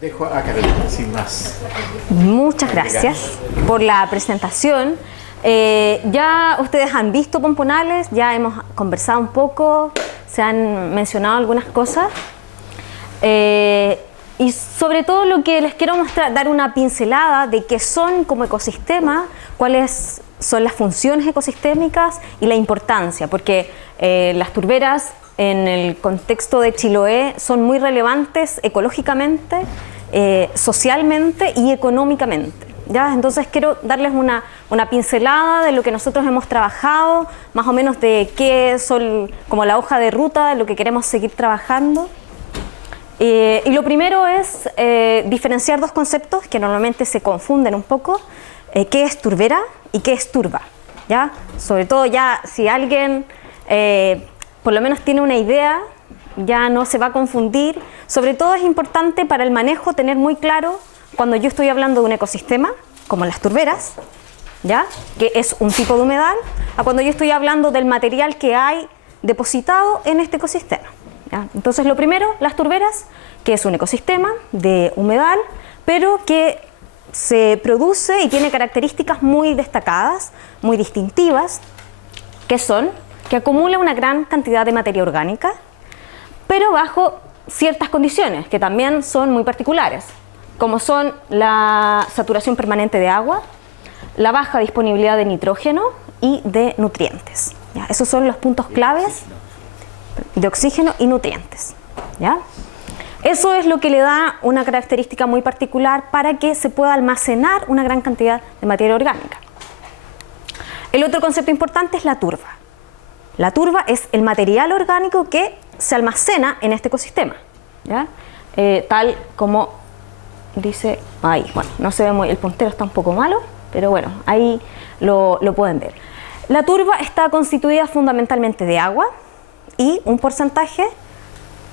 Dejo a Carolina, sin más. Muchas gracias por la presentación. Ya ustedes han visto pomponales, ya hemos conversado un poco, se han mencionado algunas cosas. Y sobre todo lo que les quiero mostrar, dar una pincelada de qué son como ecosistema, cuáles son las funciones ecosistémicas y la importancia, porque las turberas en el contexto de Chiloé son muy relevantes ecológicamente, socialmente y económicamente. ¿Ya? Entonces quiero darles una pincelada de lo que nosotros hemos trabajado, más o menos de qué son como la hoja de ruta de lo que queremos seguir trabajando. Y lo primero es diferenciar dos conceptos que normalmente se confunden un poco, qué es turbera y qué es turba, ¿ya? Sobre todo ya si alguien por lo menos tiene una idea, ya no se va a confundir. Sobre todo es importante para el manejo tener muy claro cuando yo estoy hablando de un ecosistema, como las turberas, ¿ya? Que es un tipo de humedal, a cuando yo estoy hablando del material que hay depositado en este ecosistema, ¿ya? Entonces lo primero, las turberas, que es un ecosistema de humedal, pero que se produce y tiene características muy destacadas, muy distintivas, que son que acumula una gran cantidad de materia orgánica, pero bajo ciertas condiciones que también son muy particulares, como son la saturación permanente de agua, la baja disponibilidad de nitrógeno y de nutrientes, ¿ya? Esos son los puntos claves de oxígeno y nutrientes, ¿ya? Eso es lo que le da una característica muy particular para que se pueda almacenar una gran cantidad de materia orgánica. El otro concepto importante es la turba. La turba es el material orgánico que se almacena en este ecosistema, ¿ya? Tal como dice ahí. Bueno, no se ve muy, el puntero está un poco malo, pero bueno, ahí lo pueden ver. La turba está constituida fundamentalmente de agua y un porcentaje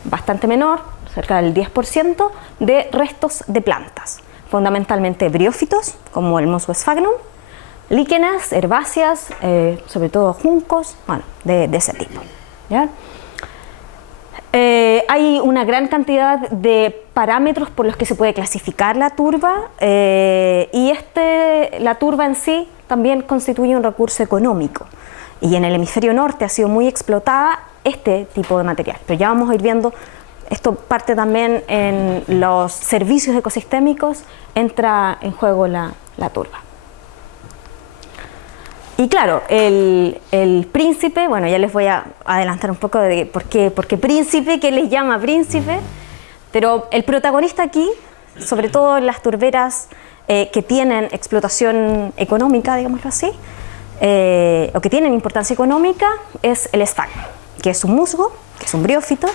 bastante menor, cerca del 10%, de restos de plantas, fundamentalmente briófitos, como el Musgo sphagnum, líquenes, herbáceas, sobre todo juncos, bueno, de ese tipo, ¿ya? Hay una gran cantidad de parámetros por los que se puede clasificar la turba, y la turba en sí también constituye un recurso económico, y en el hemisferio norte ha sido muy explotada este tipo de material, pero ya vamos a ir viendo. Esto parte también en los servicios ecosistémicos, entra en juego la turba. Y claro, el príncipe, bueno, ya les voy a adelantar un poco de por qué príncipe, qué les llama príncipe, pero el protagonista aquí, sobre todo en las turberas que tienen explotación económica, digámoslo así, o que tienen importancia económica, es el sphagnum, que es un musgo, que es un briófito,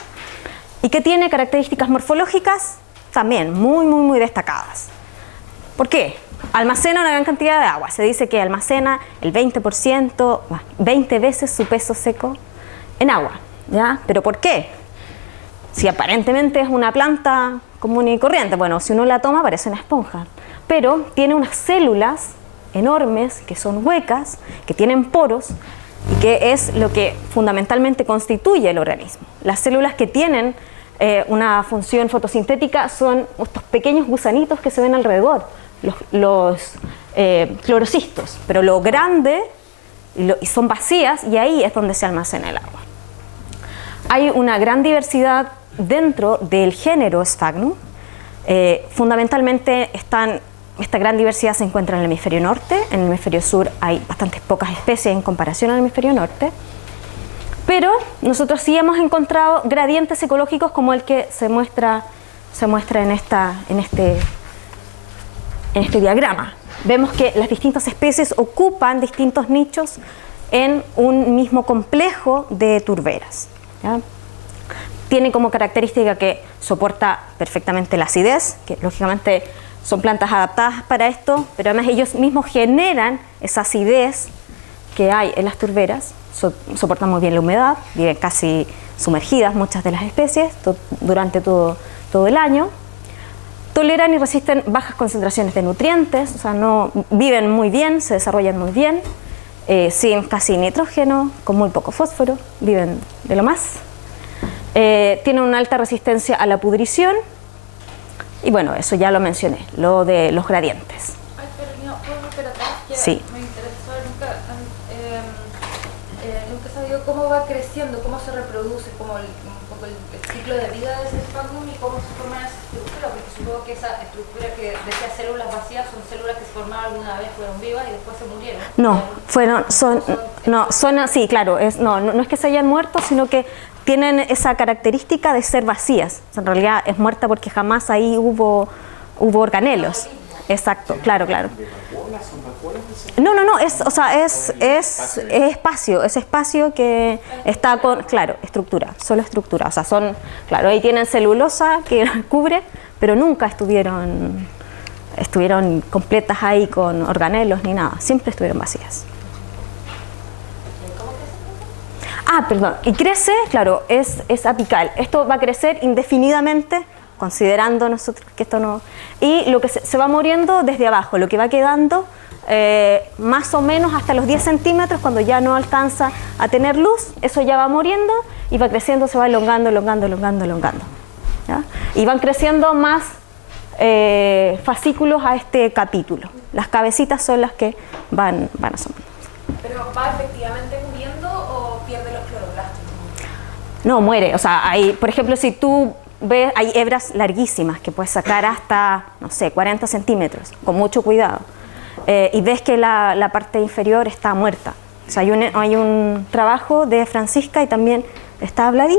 y que tiene características morfológicas también muy destacadas. ¿Por qué? Almacena una gran cantidad de agua. Se dice que almacena el 20%, 20 veces su peso seco en agua, ¿ya? ¿Pero por qué? Si aparentemente es una planta común y corriente, bueno, si uno la toma parece una esponja, pero tiene unas células enormes que son huecas, que tienen poros, y que es lo que fundamentalmente constituye el organismo. Las células que tienen una función fotosintética son estos pequeños gusanitos que se ven alrededor, los clorocistos, pero lo grande y son vacías, y ahí es donde se almacena el agua. Hay una gran diversidad dentro del género Sphagnum. Fundamentalmente esta gran diversidad se encuentra en el hemisferio norte. En el hemisferio sur hay bastantes pocas especies en comparación al hemisferio norte, pero nosotros sí hemos encontrado gradientes ecológicos como el que se muestra en este diagrama. Vemos que las distintas especies ocupan distintos nichos en un mismo complejo de turberas, ¿ya? Tiene como característica que soporta perfectamente la acidez, que lógicamente son plantas adaptadas para esto, pero además ellos mismos generan esa acidez que hay en las turberas, soportan muy bien la humedad, viven casi sumergidas muchas de las especies durante todo el año. Toleran y resisten bajas concentraciones de nutrientes, o sea, viven muy bien, se desarrollan muy bien, sin casi nitrógeno, con muy poco fósforo, viven de lo más. Tienen una alta resistencia a la pudrición Y bueno, eso ya lo mencioné, lo de los gradientes. Ay, pero no, ¿puedo volver atrás? Que Sí. me interesa saber, nunca he sabido cómo va creciendo, cómo se reproduce, como un poco el ciclo de vida de ese sphagnum y cómo se forma esa estructura, porque supongo que esa estructura que decía células vacías son células que se formaron alguna vez, fueron vivas y después se murieron. No, sí, claro, no es que se hayan muerto, sino que tienen esa característica de ser vacías. O sea, en realidad es muerta porque jamás ahí hubo organelos. Exacto, claro. No, es espacio que está con, claro, estructura, solo estructura. O sea, claro, ahí tienen celulosa que cubre, pero nunca estuvieron completas ahí con organelos ni nada, siempre estuvieron vacías. Perdón, y crece, claro, es apical. Esto va a crecer indefinidamente, considerando nosotros que esto no... Y lo que se va muriendo desde abajo, lo que va quedando más o menos hasta los 10 centímetros, cuando ya no alcanza a tener luz, eso ya va muriendo y va creciendo, se va elongando. ¿Ya? Y van creciendo más fascículos a este capítulo. Las cabecitas son las que van asomando. ¿Pero va efectivamente muriendo o pierde los clorodastos? No, muere. O sea, por ejemplo, si tú ves, hay hebras larguísimas que puedes sacar hasta, no sé, 40 centímetros, con mucho cuidado. Y ves que la parte inferior está muerta. O sea, hay un trabajo de Francisca y también está Vladí,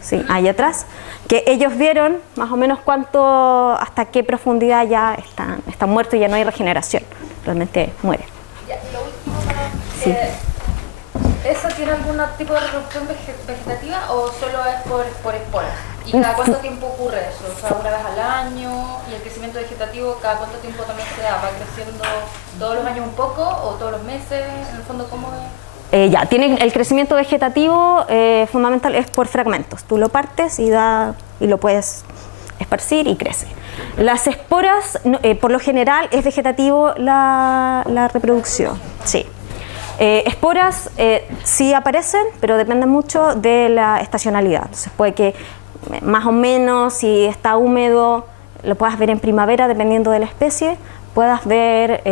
sí, ahí atrás, que ellos vieron más o menos hasta qué profundidad ya están muertos y ya no hay regeneración. Realmente muere. Ya, y lo último, Sí. ¿eso tiene algún tipo de reproducción vegetativa o solo es por esporas? ¿Y cada cuánto tiempo ocurre eso? O sea, una vez al año, y el crecimiento vegetativo, ¿cada cuánto tiempo también se da? ¿Va creciendo todos los años un poco o todos los meses? En el fondo, ¿cómo es? Tiene el crecimiento vegetativo fundamental es por fragmentos. Tú lo partes y lo puedes esparcir y crece. Las esporas, por lo general, es vegetativo la reproducción. Sí. Esporas sí aparecen, pero dependen mucho de la estacionalidad. Entonces puede que más o menos, si está húmedo, lo puedas ver en primavera, dependiendo de la especie, puedas ver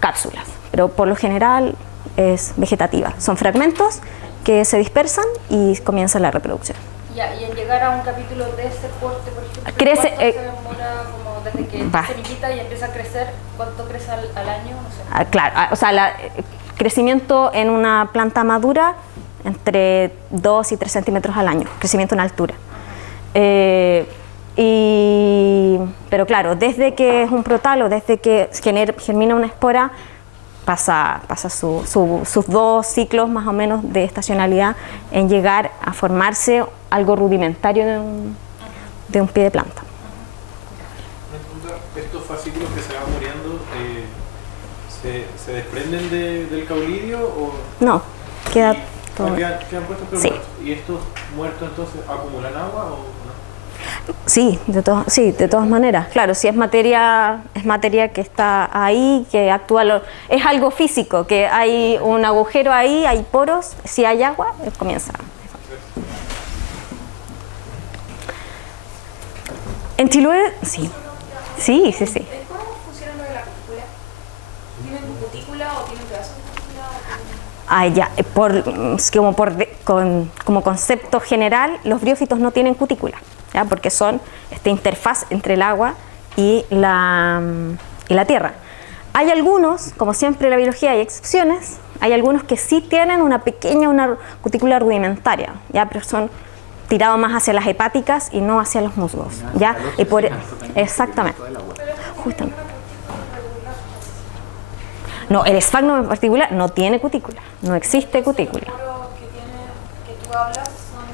cápsulas, pero por lo general es vegetativa. Son fragmentos que se dispersan y comienza la reproducción. Y en llegar a un capítulo de ese porte, por ejemplo, Crece, ¿cuánto se demora como desde que semillita y empieza a crecer? ¿Cuánto crece al año? No sé. Claro, o sea, crecimiento en una planta madura entre 2 y 3 centímetros al año, crecimiento en altura. Pero claro, desde que es un protalo, desde que germina una espora, pasa sus 2 ciclos más o menos de estacionalidad en llegar a formarse algo rudimentario de un pie de planta. ¿Estos fascículos que se van muriendo se desprenden del caulidio o...? No, queda todo. ¿Quedan puestos pero Sí. muertos? ¿Y estos muertos entonces acumulan agua o no? Sí, de todas maneras. Claro, si es materia que está ahí, que actúa, es algo físico, que hay un agujero ahí, hay poros, si hay agua, comienza. En Chiloé, sí. ¿Cómo funciona lo de la cutícula? ¿Tienen cutícula o tienen pedazos de cutícula? Como concepto general, los briófitos no tienen cutícula, ¿ya? Porque son esta interfaz entre el agua y la tierra. Hay algunos, como siempre en la biología hay excepciones, hay algunos que sí tienen una cutícula rudimentaria, ¿ya? Pero son tirados más hacia las hepáticas y no hacia los musgos, ¿ya? Exactamente. Justamente. No, el esfagno en particular no tiene cutícula, no existe cutícula. ¿Los poros que tú hablas son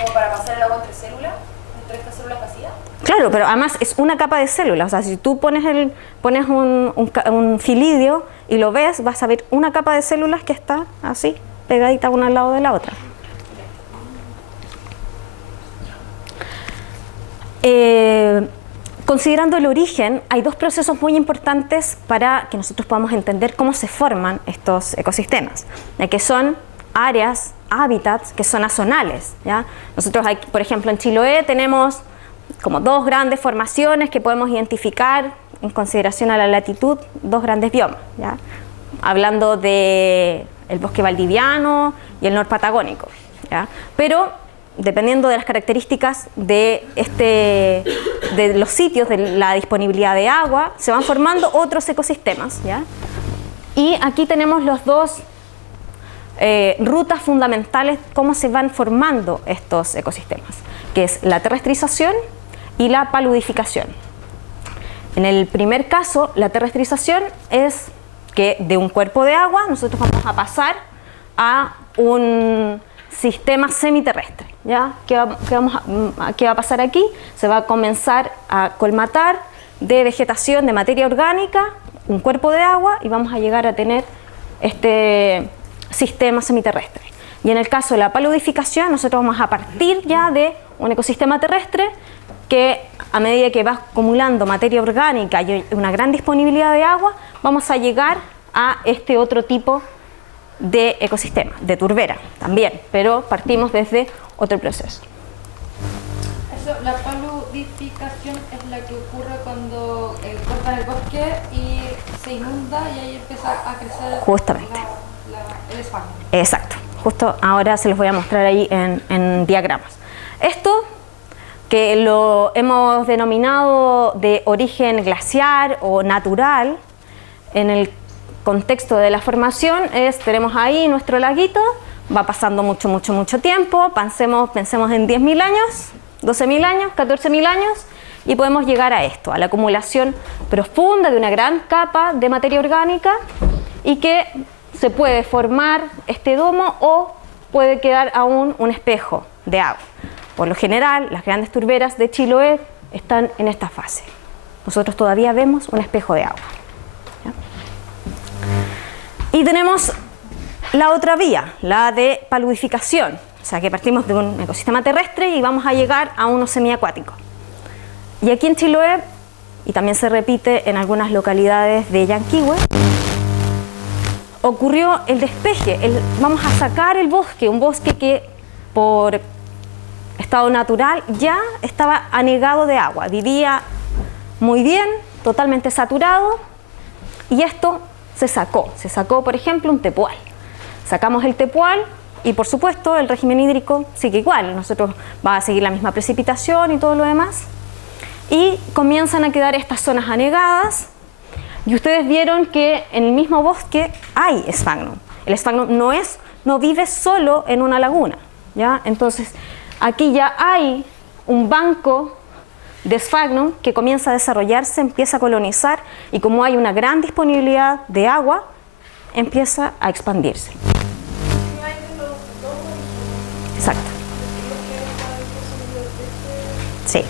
como para pasar el agua entre células, entre estas células vacías? Claro, pero además es una capa de células, o sea, si tú pones un filidio y lo ves, vas a ver una capa de células que está así, pegadita una al lado de la otra. Considerando el origen, hay 2 procesos muy importantes para que nosotros podamos entender cómo se forman estos ecosistemas, ya que son áreas, hábitats que son azonales, ¿ya? Nosotros, por ejemplo, en Chiloé tenemos como dos grandes formaciones que podemos identificar en consideración a la latitud, dos grandes biomas, ¿ya? Hablando del bosque valdiviano y el norpatagónico, ¿ya? Pero dependiendo de las características de los sitios, de la disponibilidad de agua, se van formando otros ecosistemas, ¿ya? Y aquí tenemos los dos rutas fundamentales, cómo se van formando estos ecosistemas, que es la terrestrización y la paludificación. En el primer caso, la terrestrización es que de un cuerpo de agua nosotros vamos a pasar a un sistema semiterrestre, ¿ya? ¿Qué va a pasar aquí? Se va a comenzar a colmatar de vegetación, de materia orgánica, un cuerpo de agua, y vamos a llegar a tener este sistema semiterrestre. Y en el caso de la paludificación, nosotros vamos a partir ya de un ecosistema terrestre que a medida que va acumulando materia orgánica y una gran disponibilidad de agua, vamos a llegar a este otro tipo de ecosistema, de turbera también, pero partimos desde otro proceso. La paludificación es la que ocurre cuando cortan el bosque y se inunda y ahí empieza a crecer justamente el esfagno. Exacto, justo ahora se los voy a mostrar ahí en diagramas. Esto, que lo hemos denominado de origen glaciar o natural, en el contexto de la formación tenemos ahí nuestro laguito, va pasando mucho tiempo, pensemos en 10.000 años, 12.000 años, 14.000 años, y podemos llegar a esto, a la acumulación profunda de una gran capa de materia orgánica, y que se puede formar este domo o puede quedar aún un espejo de agua. Por lo general, las grandes turberas de Chiloé están en esta fase. Nosotros todavía vemos un espejo de agua, ¿ya? Y tenemos la otra vía, la de paludificación, o sea que partimos de un ecosistema terrestre y vamos a llegar a uno semiacuático. Y aquí en Chiloé, y también se repite en algunas localidades de Yanquihue, ocurrió el despeje, vamos a sacar el bosque, un bosque que por estado natural ya estaba anegado de agua, vivía muy bien, totalmente saturado, y esto se sacó por ejemplo un tepual. Sacamos el tepual y por supuesto el régimen hídrico sigue igual, nosotros va a seguir la misma precipitación y todo lo demás, y comienzan a quedar estas zonas anegadas, y ustedes vieron que en el mismo bosque hay esfagno. El esfagno no vive solo en una laguna, ¿ya? Entonces aquí ya hay un banco de esfagno que comienza a desarrollarse, empieza a colonizar, y como hay una gran disponibilidad de agua, empieza a expandirse. Exacto. Sí,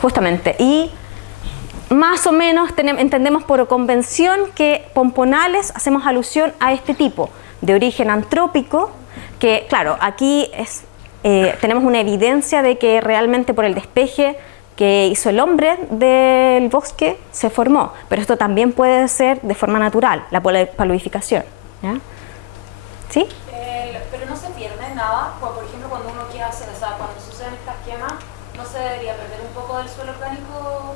justamente. Y más o menos entendemos por convención que pomponales hacemos alusión a este tipo de origen antrópico, que claro, aquí tenemos una evidencia de que realmente por el despeje que hizo el hombre del bosque se formó, pero esto también puede ser de forma natural, la paludificación, ¿ya? ¿Sí? Pero no se pierde nada, por ejemplo cuando uno quiere hacer, o sea, cuando suceden estas quemas, ¿no se debería perder un poco del suelo orgánico?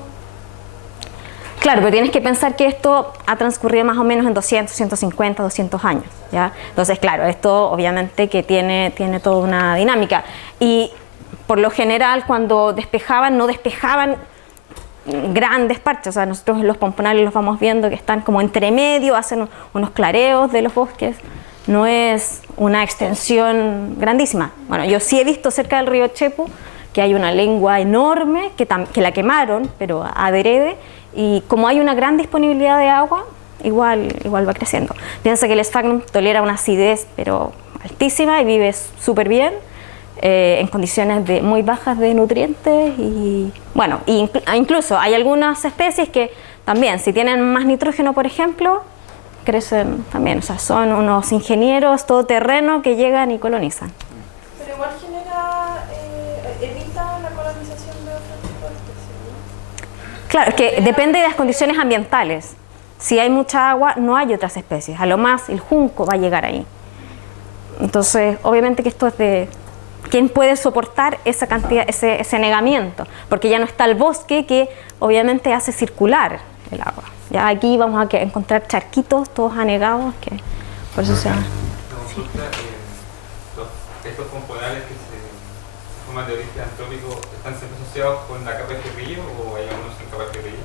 Claro, pero tienes que pensar que esto ha transcurrido más o menos en 200, 150, 200 años, ¿ya? Entonces, claro, esto obviamente que tiene toda una dinámica. Y por lo general, cuando despejaban, no despejaban grandes parches. O sea, nosotros los pomponales los vamos viendo que están como entre medio, hacen unos clareos de los bosques. No es una extensión grandísima. Bueno, yo sí he visto cerca del río Chepu que hay una lengua enorme que la quemaron, pero adrede. Y como hay una gran disponibilidad de agua, igual va creciendo. Piensa que el esfagno tolera una acidez pero altísima y vive súper bien en condiciones muy bajas de nutrientes. Y bueno, incluso hay algunas especies que también, si tienen más nitrógeno, por ejemplo, crecen también. O sea, son unos ingenieros todoterreno que llegan y colonizan. Pero igual evita la colonización de otro tipo de especies, ¿no? Claro, es que depende de las condiciones ambientales. Si hay mucha agua, no hay otras especies. A lo más, el junco va a llegar ahí. Entonces, obviamente que esto es quién puede soportar esa cantidad, ese anegamiento, porque ya no está el bosque que obviamente hace circular el agua. Ya aquí vamos a encontrar charquitos todos anegados, que por eso se llama. Estos componentes que se forman de origen antrópico, ¿están siempre asociados con la capa de fierrillo o hay algunos sin capa de fierrillo?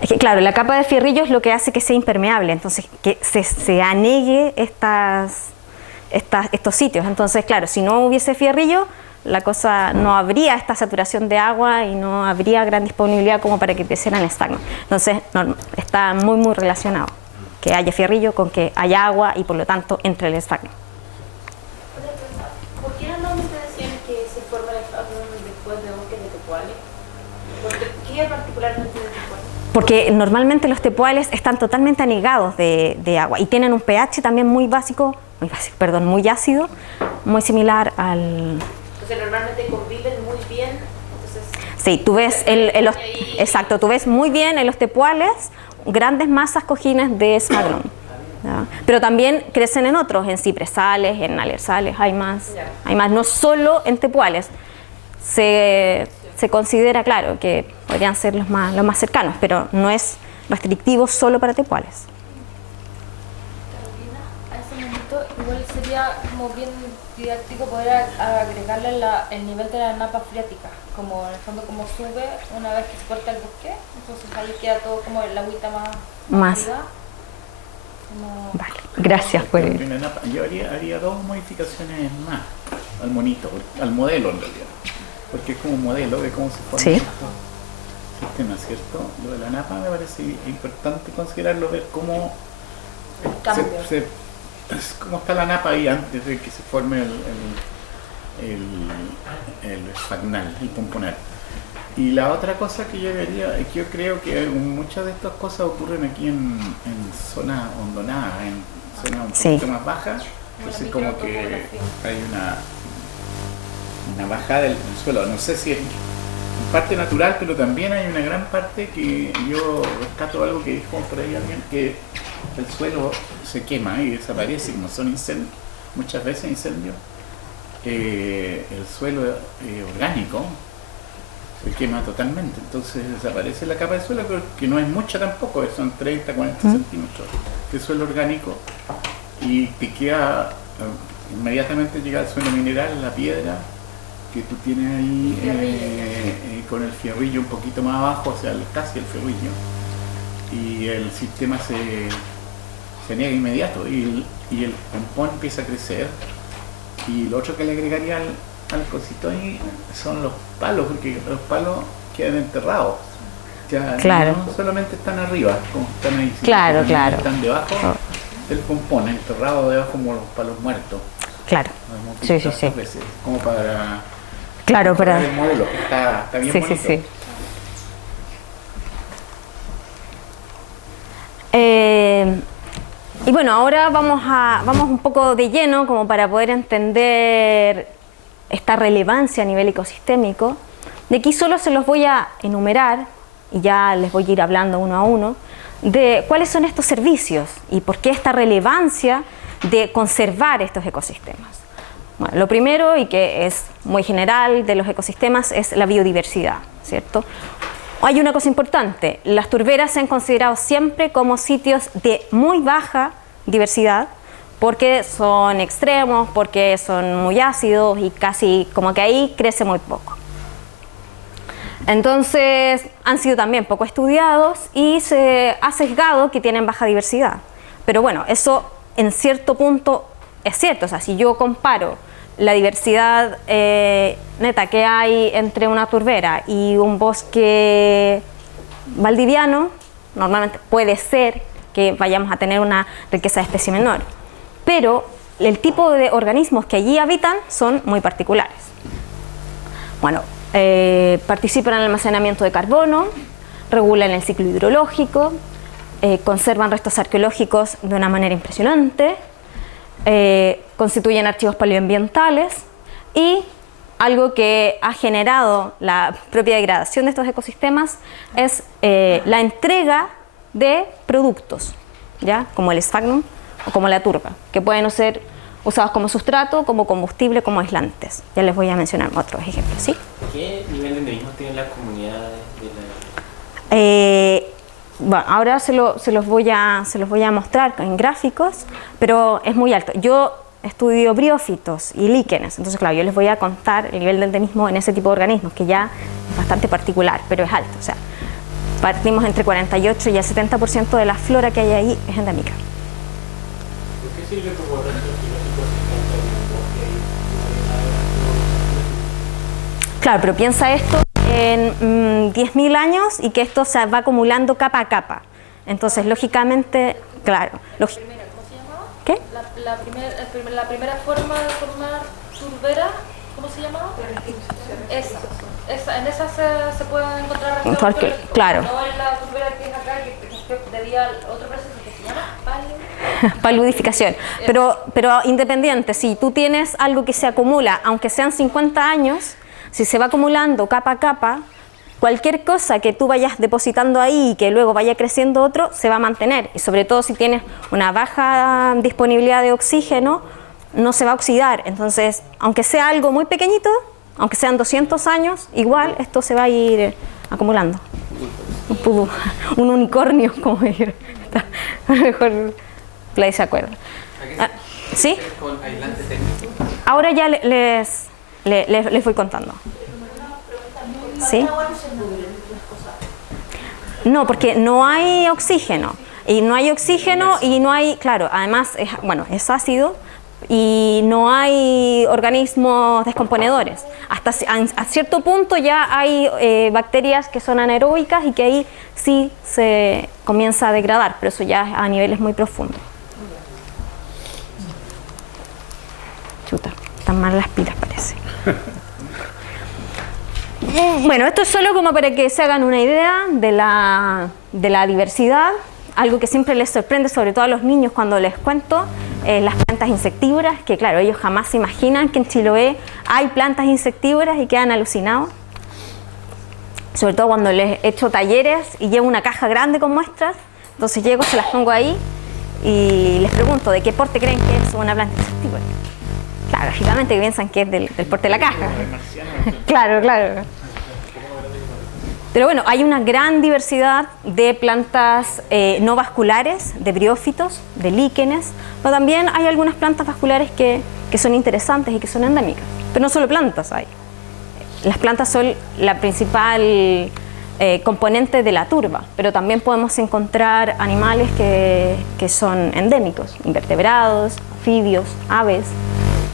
Es que claro, la capa de fierrillo es lo que hace que sea impermeable, entonces que se anegue estos sitios. Entonces, claro, si no hubiese fierrillo, la cosa no habría esta saturación de agua y no habría gran disponibilidad como para que crecieran esfagnos. Entonces, está muy relacionado que haya fierrillo con que haya agua y por lo tanto entre el esfagno. ¿Por qué normalmente decían que se forma el esfagno después de bosques de tepuales? ¿Por qué particularmente de tepuales? Porque normalmente los tepuales están totalmente anegados de agua y tienen un pH también muy ácido, muy similar al... Entonces normalmente conviven muy bien. Entonces, sí, tú ves exacto, tú ves muy bien en los tepuales grandes masas cojines de esfagno. ¿Ya? Pero también crecen en otros, en cipresales, en alersales, hay más, no solo en tepuales. Se considera, claro, que podrían ser los más cercanos, pero no es restrictivo solo para tepuales. Carolina, a ese momento igual sería como bien didáctico poder agregarle el nivel de la napa freática, como en el fondo como sube una vez que se corta el bosque, entonces ahí queda todo como el agüita más arriba. Vale, gracias por el... Yo haría dos modificaciones más al monito, al modelo en realidad, porque es como un modelo de cómo se forma Sí. el sistema, ¿cierto? Lo de la napa me parece importante considerarlo, ver cómo cómo está la napa ahí antes de que se forme el esfagnal, el pomponar. Y la otra cosa que yo vería es que yo creo que muchas de estas cosas ocurren aquí en zonas hondonadas, en zonas un poquito más bajas. Entonces como que hay una bajada del suelo. No sé si es en parte natural, pero también hay una gran parte que yo rescato algo que dijo por ahí alguien, que el suelo se quema y desaparece, como son incendios, muchas veces incendios. El suelo orgánico se quema totalmente, entonces desaparece la capa de suelo, pero que no es mucha tampoco, son 30, 40 centímetros de suelo orgánico, y te queda, inmediatamente llega el suelo mineral, la piedra que tú tienes ahí con el fierrillo un poquito más abajo, o sea, casi el fierrillo, y el sistema se niega inmediato y el pompón empieza a crecer. Y lo otro que le agregaría al cosito ahí son los palos, porque los palos quedan enterrados. Ya Claro. no solamente están arriba, como están ahí, Claro, sino que claro. están debajo del pompón, enterrados debajo como los palos muertos. Claro. Lo hemos Sí, visto sí, sí. hartas veces, como para Claro, para... el modelo, que está bien Sí, bonito. sí. Y bueno, ahora vamos un poco de lleno como para poder entender esta relevancia a nivel ecosistémico. De aquí solo se los voy a enumerar y ya les voy a ir hablando uno a uno de cuáles son estos servicios y por qué esta relevancia de conservar estos ecosistemas. Bueno, lo primero, y que es muy general de los ecosistemas, es la biodiversidad, ¿cierto? Hay una cosa importante, las turberas se han considerado siempre como sitios de muy baja diversidad porque son extremos, porque son muy ácidos y casi como que ahí crece muy poco. Entonces han sido también poco estudiados y se ha sesgado que tienen baja diversidad. Pero bueno, eso en cierto punto es cierto, o sea, si yo comparo la diversidad neta que hay entre una turbera y un bosque valdiviano, normalmente puede ser que vayamos a tener una riqueza de especie menor, pero el tipo de organismos que allí habitan son muy particulares. Bueno, participan en el almacenamiento de carbono, regulan el ciclo hidrológico, conservan restos arqueológicos de una manera impresionante, constituyen archivos paleoambientales y algo que ha generado la propia degradación de estos ecosistemas es la entrega de productos, ¿ya? Como el esfagnum o como la turba, que pueden ser usados como sustrato, como combustible, como aislantes. Ya les voy a mencionar otros ejemplos, ¿sí? ¿Qué nivel de endemismo tienen las comunidades de Bueno, ahora se los voy a mostrar en gráficos, pero es muy alto. Yo estudio briófitos y líquenes, entonces claro, yo les voy a contar el nivel de endemismo en ese tipo de organismos, que ya es bastante particular, pero es alto. O sea, partimos entre 48 y el 70% de la flora que hay ahí es endémica. ¿Por qué sirve como restos biológicos en Claro, pero piensa esto en 10.000 años y que esto se va acumulando capa a capa. Entonces, lógicamente, claro. ¿Cómo se llamaba? ¿Qué? La primera forma de formar turbera, ¿cómo se llamaba? En esa se pueden encontrar restos Porque, biológicos. claro. No en la turbera que es acá, que debía al otro proceso que se llama Paludificación. Pero independiente, si tú tienes algo que se acumula, aunque sean 50 años, si se va acumulando capa a capa, cualquier cosa que tú vayas depositando ahí y que luego vaya creciendo otro, se va a mantener. Y sobre todo si tienes una baja disponibilidad de oxígeno, no se va a oxidar. Entonces, aunque sea algo muy pequeñito, aunque sean 200 años, igual esto se va a ir acumulando. Un unicornio, como dijeron. A lo mejor Play se acuerda. ¿Sí? con aislante técnico? Ahora ya les voy contando. ¿Sí? No, porque no hay oxígeno. Y no hay oxígeno y no hay, claro, además, es ácido y no hay organismos descomponedores. Hasta a cierto punto ya hay bacterias que son anaeróbicas y que ahí sí se comienza a degradar, pero eso ya es a niveles muy profundos. Chuta, están mal las pilas parece. Bueno, esto es solo como para que se hagan una idea de la diversidad. Algo que siempre les sorprende, sobre todo a los niños cuando les cuento, las plantas insectívoras, que claro, ellos jamás se imaginan que en Chiloé hay plantas insectívoras y quedan alucinados. Sobre todo cuando les he hecho talleres y llevo una caja grande con muestras, entonces llego, se las pongo ahí y les pregunto de qué porte creen que es una planta insectívora. Claro, lógicamente que piensan que es del porte de la caja. Claro. Pero bueno, hay una gran diversidad de plantas no vasculares, de briófitos, de líquenes, pero también hay algunas plantas vasculares que son interesantes y que son endémicas. Pero no solo plantas hay. Las plantas son la principal componente de la turba, pero también podemos encontrar animales que son endémicos, invertebrados, anfibios, aves.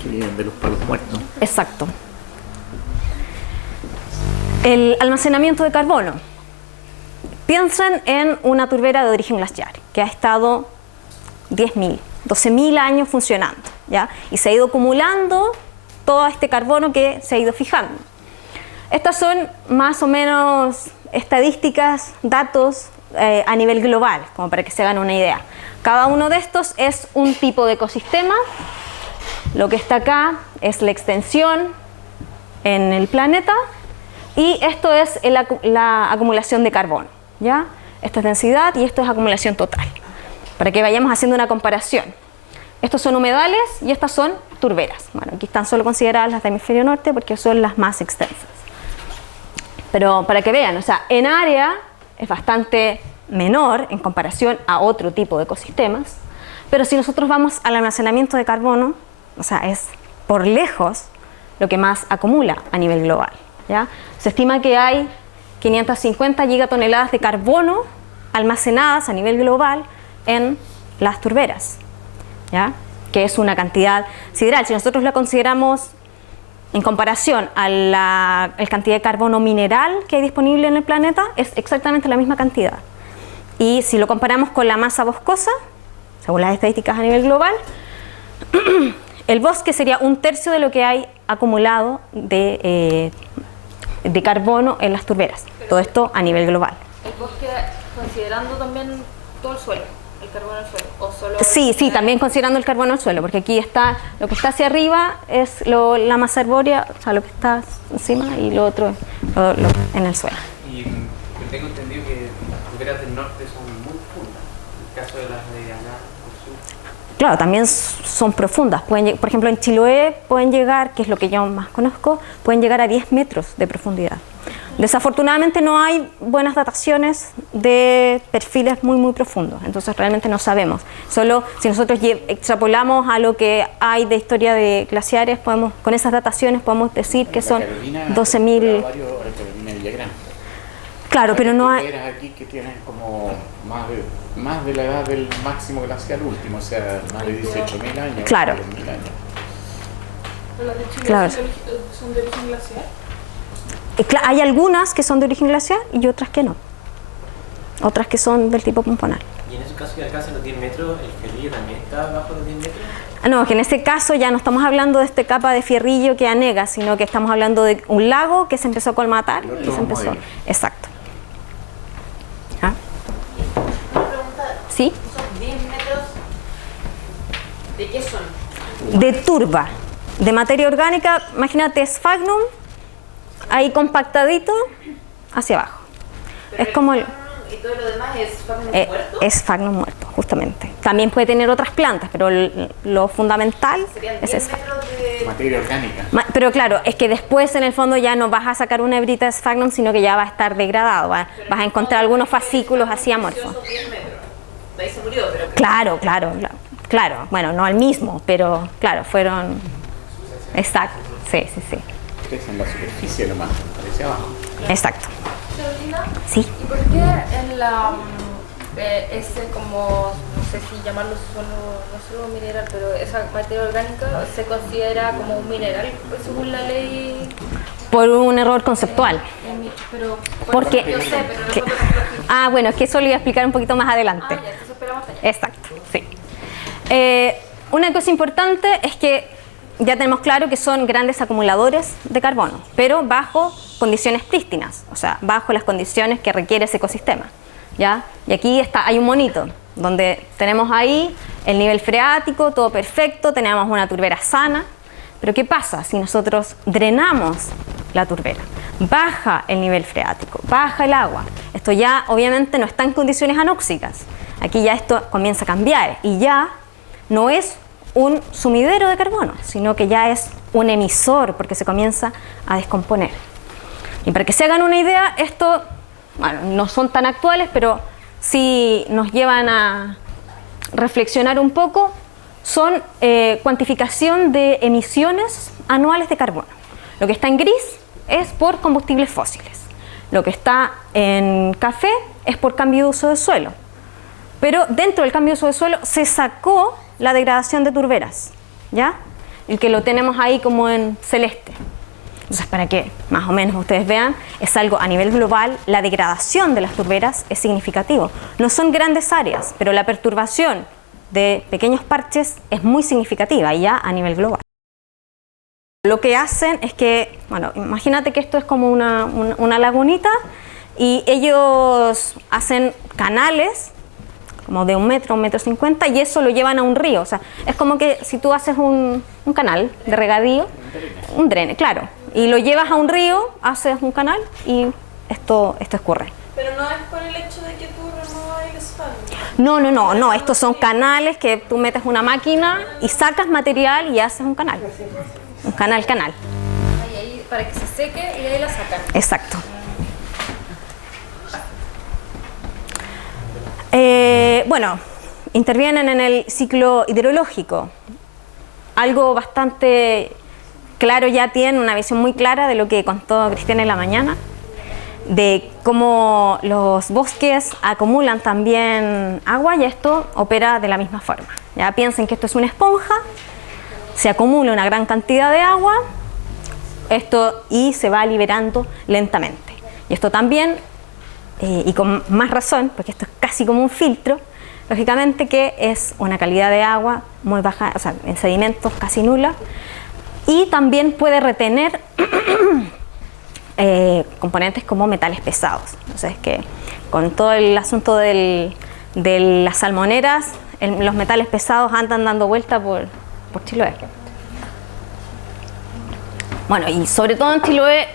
Que viven de los palos muertos. Exacto. El almacenamiento de carbono. Piensen en una turbera de origen glaciar que ha estado 10.000, 12.000 años funcionando, ¿ya? Y se ha ido acumulando todo este carbono que se ha ido fijando. Estas son más o menos estadísticas, datos a nivel global, como para que se hagan una idea. Cada uno de estos es un tipo de ecosistema. Lo que está acá es la extensión en el planeta. Y esto es la acumulación de carbono, ¿ya? Esto es densidad y esto es acumulación total, para que vayamos haciendo una comparación. Estos son humedales y estas son turberas. Bueno, aquí están solo consideradas las del hemisferio norte porque son las más extensas. Pero para que vean, o sea, en área es bastante menor en comparación a otro tipo de ecosistemas, pero si nosotros vamos al almacenamiento de carbono, o sea, es por lejos lo que más acumula a nivel global. ¿Ya? Se estima que hay 550 gigatoneladas de carbono almacenadas a nivel global en las turberas, ¿ya? Que es una cantidad sideral. Si nosotros la consideramos en comparación a la cantidad de carbono mineral que hay disponible en el planeta, es exactamente la misma cantidad. Y si lo comparamos con la masa boscosa, según las estadísticas a nivel global, el bosque sería 1/3 de lo que hay acumulado de carbono en las turberas. Todo esto a nivel global. El bosque considerando también todo el suelo, el carbono del suelo, o solo... Sí, también considerando el carbono del suelo, porque aquí está, lo que está hacia arriba es la masa arbórea, o sea, lo que está encima, y lo otro es lo en el suelo. Y tengo entendido que las turberas del norte son muy profundas, en el caso de las de allá al sur. claro, también son profundas. Por ejemplo, en Chiloé pueden llegar, que es lo que yo más conozco, pueden llegar a 10 metros de profundidad. Desafortunadamente no hay buenas dataciones de perfiles muy profundos, entonces realmente no sabemos. Solo si nosotros extrapolamos a lo que hay de historia de glaciares, con esas dataciones podemos decir que son 12.000... Claro, pero no hay... aquí que tienen como más de la edad del máximo glacial último, o sea, más de 18.000 años. Claro. 20.000 años. ¿Pero las de Chile Claro. son de origen glaciar? Hay algunas que son de origen glaciar y otras que no. Otras que son del tipo pomponal. Y en esos casos que alcanzan los 10 metros, ¿el fierrillo también está bajo los 10 metros? No, que en este caso ya no estamos hablando de esta capa de fierrillo que anega, sino que estamos hablando de un lago que se empezó a colmatar y se empezó... Exacto. ¿Ah? Una pregunta, ¿Sí? ¿esos 10 metros de qué son? De turba, de materia orgánica, imagínate sphagnum, ahí compactadito hacia abajo. Es como el... ¿Y todo lo demás es sphagnum muerto? Es sphagnum muerto, justamente. También puede tener otras plantas, pero lo fundamental Serían es 10 sphagnum. metros de... Materia orgánica. Pero claro, es que después en el fondo ya no vas a sacar una hebrita de sphagnum, sino que ya va a estar degradado. Vas a encontrar algunos fascículos así amorfos. Esos 10 metros. De ahí se murió, pero... Claro. Bueno, no al mismo, pero claro, fueron... Exacto, sí. Es en la superficie nomás, aparece abajo. Exacto. Carolina, Sí. ¿y por qué en la ese como, no sé si llamarlo no solo mineral, pero esa materia orgánica se considera como un mineral pues, según la ley? Por un error conceptual. Pero Porque... yo sé, pero que- nosotros bueno, es que eso lo iba a explicar un poquito más adelante. ya, entonces esperamos hasta allá. Exacto, sí. Una cosa importante es que ya tenemos claro que son grandes acumuladores de carbono, pero bajo condiciones prístinas, o sea, bajo las condiciones que requiere ese ecosistema, ¿ya? Y aquí hay un monito, donde tenemos ahí el nivel freático, todo perfecto, tenemos una turbera sana, pero ¿qué pasa si nosotros drenamos la turbera? Baja el nivel freático, baja el agua. Esto ya obviamente no está en condiciones anóxicas. Aquí ya esto comienza a cambiar y ya no es un sumidero de carbono, sino que ya es un emisor porque se comienza a descomponer. Y para que se hagan una idea, esto, bueno, no son tan actuales, pero sí nos llevan a reflexionar un poco, son cuantificación de emisiones anuales de carbono. Lo que está en gris es por combustibles fósiles. Lo que está en café es por cambio de uso de suelo. Pero dentro del cambio de uso de suelo se sacó la degradación de turberas, ¿ya? El que lo tenemos ahí como en celeste. Entonces, para que más o menos ustedes vean, es algo a nivel global, la degradación de las turberas es significativo. No son grandes áreas, pero la perturbación de pequeños parches es muy significativa ya a nivel global. Lo que hacen es que, bueno, imagínate que esto es como una lagunita y ellos hacen canales como de 1 metro, 1,50 metros, y eso lo llevan a un río. O sea, es como que si tú haces un canal de regadío, un drene, claro, y lo llevas a un río, haces un canal y esto escurre. Pero no es por el hecho de que tú remuevas el sphagnum. No, estos son canales que tú metes una máquina y sacas material y haces un canal. Un canal. Ahí, para que se seque y de ahí la sacan. Exacto. Bueno, intervienen en el ciclo hidrológico. Algo bastante claro ya tienen, una visión muy clara de lo que contó Cristiana en la mañana, de cómo los bosques acumulan también agua y esto opera de la misma forma. Ya piensen que esto es una esponja, se acumula una gran cantidad de agua y se va liberando lentamente. Y esto también, y con más razón, porque esto es casi como un filtro, lógicamente que es una calidad de agua muy baja, o sea, en sedimentos casi nula, y también puede retener componentes como metales pesados. Entonces, que con todo el asunto de las salmoneras, los metales pesados andan dando vuelta por Chiloé. Bueno, y sobre todo en Chiloé,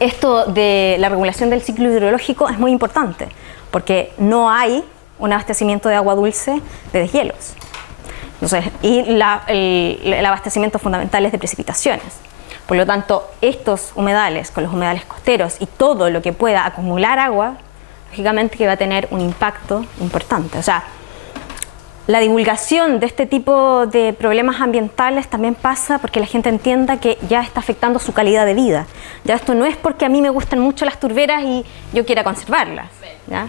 esto de la regulación del ciclo hidrológico es muy importante, porque no hay un abastecimiento de agua dulce de deshielos. Entonces, y el abastecimiento fundamental es de precipitaciones. Por lo tanto, estos humedales, con los humedales costeros y todo lo que pueda acumular agua, lógicamente que va a tener un impacto importante. O sea, la divulgación de este tipo de problemas ambientales también pasa porque la gente entienda que ya está afectando su calidad de vida. Ya esto no es porque a mí me gustan mucho las turberas y yo quiera conservarlas, ¿ya?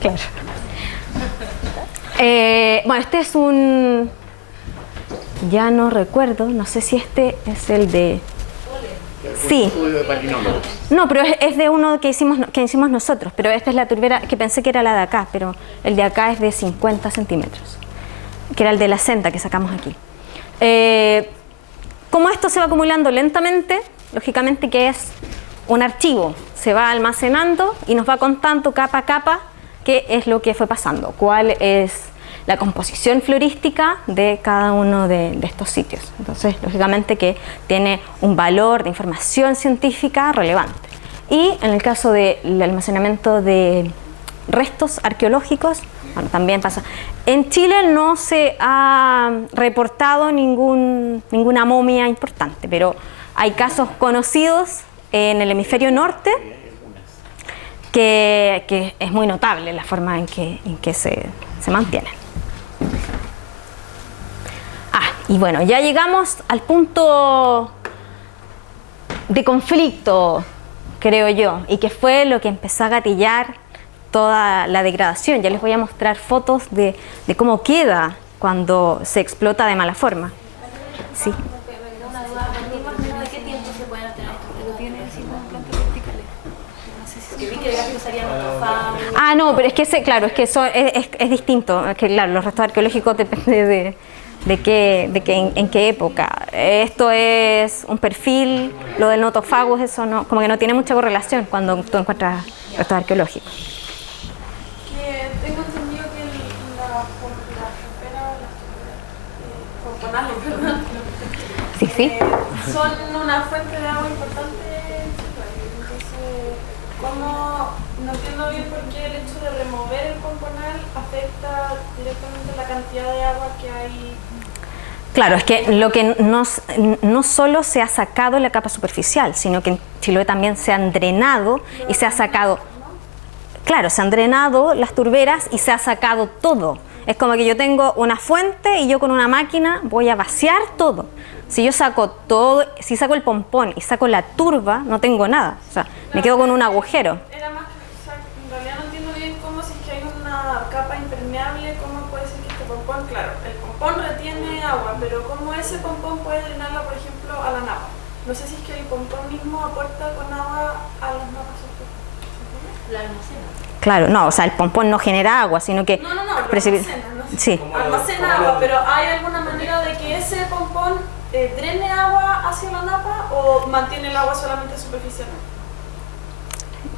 Claro. Bueno, este es un... Ya no recuerdo, no sé si este es el de... Sí. No, pero es de uno que hicimos nosotros, pero esta es la turbera que pensé que era la de acá, pero el de acá es de 50 centímetros, que era el de la senda que sacamos aquí. Como esto se va acumulando lentamente, lógicamente que es un archivo, se va almacenando y nos va contando capa a capa qué es lo que fue pasando, cuál es la composición florística de cada uno de estos sitios. Entonces, lógicamente que tiene un valor de información científica relevante. Y en el caso del almacenamiento de restos arqueológicos, bueno, también pasa. En Chile no se ha reportado ninguna momia importante, pero hay casos conocidos en el hemisferio norte que es muy notable la forma en que se mantienen. Y bueno, ya llegamos al punto de conflicto, creo yo, y que fue lo que empezó a gatillar toda la degradación. Ya les voy a mostrar fotos de cómo queda cuando se explota de mala forma. Sí. Una duda, ¿de qué tiempo se pueden obtener estos frutos? ¿Tiene plantas verticales? No sé si vi que usarían autofago. No, pero es que claro, es que eso es distinto. Es que claro, los restos arqueológicos depende en qué época. Esto es un perfil, lo del notofagus, eso no, como que no tiene mucha correlación cuando tú encuentras restos arqueológicos. Que tengo entendido que las componales, Sí. son una fuente de agua importante en Chile. Entonces, ¿cómo? No entiendo bien por qué el hecho de remover el componal afecta directamente la cantidad de agua que hay. Claro, es que lo que no solo se ha sacado en la capa superficial, sino que en Chiloé también se han drenado y se ha sacado. Claro, se han drenado las turberas y se ha sacado todo. Es como que yo tengo una fuente y yo con una máquina voy a vaciar todo. Si yo saco todo, si saco el pompón y saco la turba, no tengo nada. O sea, me quedo con un agujero. Era más, en realidad no entiendo bien cómo, si es que hay una capa impermeable, cómo puede ser que este pompón, claro, el pompón retiene agua, pero cómo ese pompón puede drenarla, por ejemplo, a la napa. No sé si es que el pompón mismo aporta con agua a las napas. La almacena. Claro, no, o sea, el pompón no genera agua, sino que... No, almacena, Sí. Almacena agua, pero ¿hay alguna manera de que ese pompón drene agua hacia la napa o mantiene el agua solamente superficial?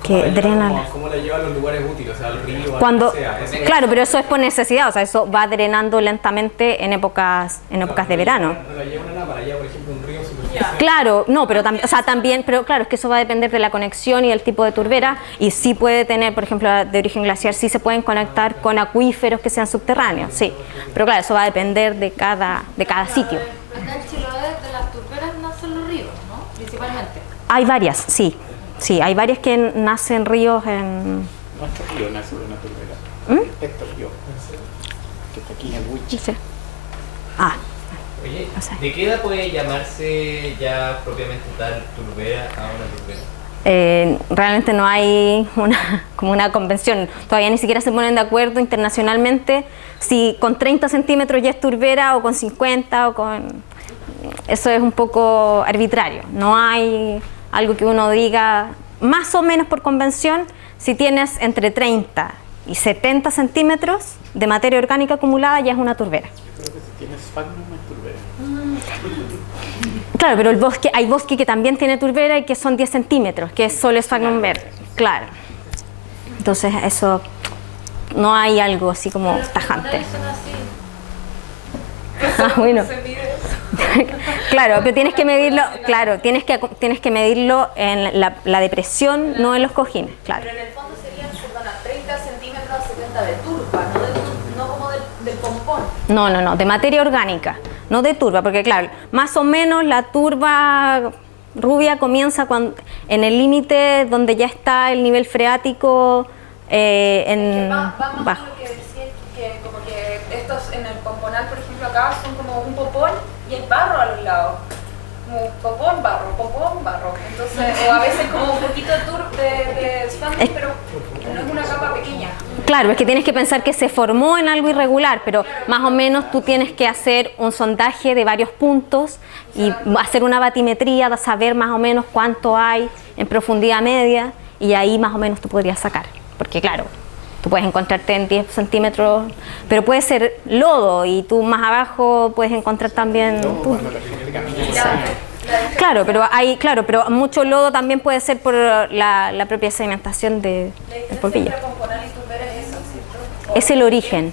Que drena. ¿Cómo la lleva a los lugares útiles? O sea, al río, Cuando, sea. claro, pero eso es por necesidad, o sea, eso va drenando lentamente en épocas de verano. No la lleva una napa, la lleva, por ejemplo, un río superficial. Claro, no, pero también, pero claro, es que eso va a depender de la conexión y del tipo de turbera, y sí puede tener, por ejemplo, de origen glaciar, sí se pueden conectar con acuíferos que sean subterráneos, sí, pero claro, eso va a depender de cada sitio. Acá en Chiloé de las turberas nacen los ríos, ¿no? Principalmente. Hay varias, sí, hay varias que nacen ríos en... Nuestro río nace de una turbera. Este río, que está aquí en el Huiche. Sí. Oye, O sea. ¿de qué edad puede llamarse ya propiamente tal turbera a una turbera? Realmente no hay como una convención, todavía ni siquiera se ponen de acuerdo internacionalmente si con 30 centímetros ya es turbera o con 50 o con... Eso es un poco arbitrario, no hay algo que uno diga más o menos por convención. Si tienes entre 30 y 70 centímetros de materia orgánica acumulada ya es una turbera. Yo creo que si tienes sphagnum es turbera. Claro, pero hay bosque que también tiene turbera y que son 10 centímetros, que es solo sphagnum verde. Claro. Entonces eso no hay algo así como tajante. Bueno. Claro, pero tienes que medirlo, tienes que medirlo en la depresión, no en los cojines, claro. Pero en el fondo serían, 30 centímetros, 70 No, de materia orgánica, no de turba, porque claro, más o menos la turba rubia comienza en el límite donde ya está el nivel freático Va más bajo. lo que decía, que como que estos en el pomponal, por ejemplo, acá son como un popón y hay barro a los lados. Como popón, barro. Entonces, o a veces como un poquito de spandex, pero no es una capa pequeña. Claro, es que tienes que pensar que se formó en algo irregular, pero más o menos tú tienes que hacer un sondaje de varios puntos y hacer una batimetría, saber más o menos cuánto hay en profundidad media y ahí más o menos tú podrías sacar. Porque claro, tú puedes encontrarte en 10 centímetros, pero puede ser lodo y tú más abajo puedes encontrar también... Claro, pero mucho lodo también puede ser por la propia sedimentación del polvillo. Es el origen.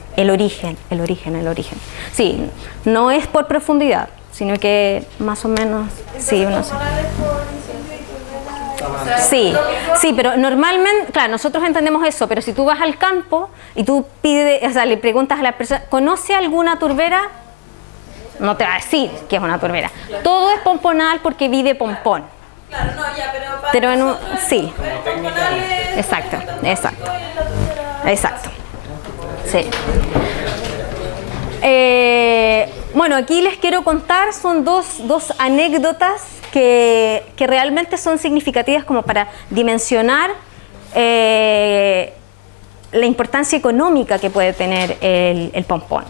Sí, no es por profundidad, sino que más o menos, sí, uno sé. Sí, pero normalmente, claro, nosotros entendemos eso, pero si tú vas al campo y tú le preguntas a la persona, ¿conoce alguna turbera? No te va a decir que es una turbera. Todo es pomponal porque vive pompón. Claro, no, ya, pero en nosotros sí. el pomponal es Exacto. Sí. Bueno, aquí les quiero contar, son dos anécdotas que realmente son significativas como para dimensionar la importancia económica que puede tener el pompón.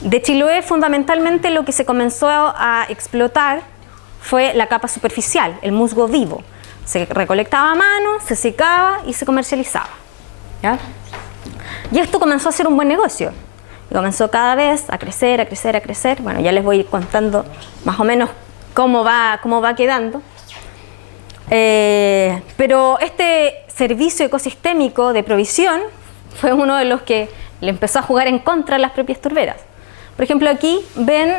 De Chiloé, fundamentalmente, lo que se comenzó a explotar fue la capa superficial, el musgo vivo. Se recolectaba a mano, se secaba y se comercializaba, ¿ya? Y esto comenzó a ser un buen negocio. Y comenzó cada vez a crecer. Bueno, ya les voy a ir contando más o menos cómo va quedando. Pero este servicio ecosistémico de provisión fue uno de los que le empezó a jugar en contra a las propias turberas. Por ejemplo, aquí ven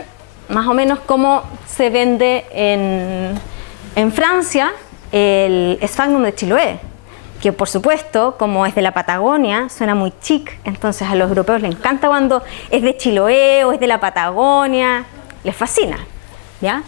más o menos cómo se vende en Francia el Sphagnum de Chiloé, que por supuesto, como es de la Patagonia, suena muy chic, entonces a los europeos les encanta cuando es de Chiloé o es de la Patagonia, les fascina, ¿ya?